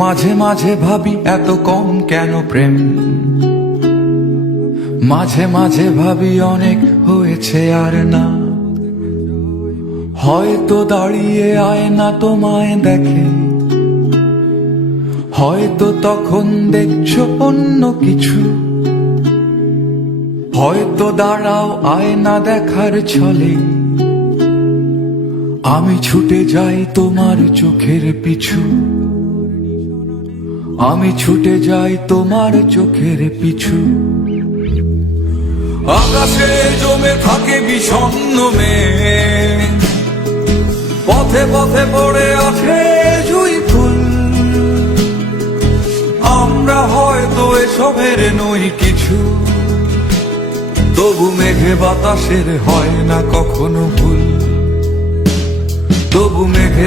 মাঝে মাঝে ভাবি এত কম কেন প্রেম, মাঝে মাঝে ভাবি অনেক হয়েছে আর না। হয়তো দাঁড়িয়ে আয়না তোমায় দেখে, হয়তো তখন দেখছো অন্য কিছু। হয়তো দাঁড়াও আয়না দেখার ছলে, আমি ছুটে যাই তোমার চোখের পিছু। আমি ছুটে যাই তোমার চোখের পিছু। আকাশে জমে থাকে বিষণ্ণ মেঘ, পথে পথে পড়ে আছে জুঁই ফুল। আমরা হয়তো এসবের নই কিছু, তবু মেঘে বাতাসের হয় না কখনো ভুল। তবু মেঘে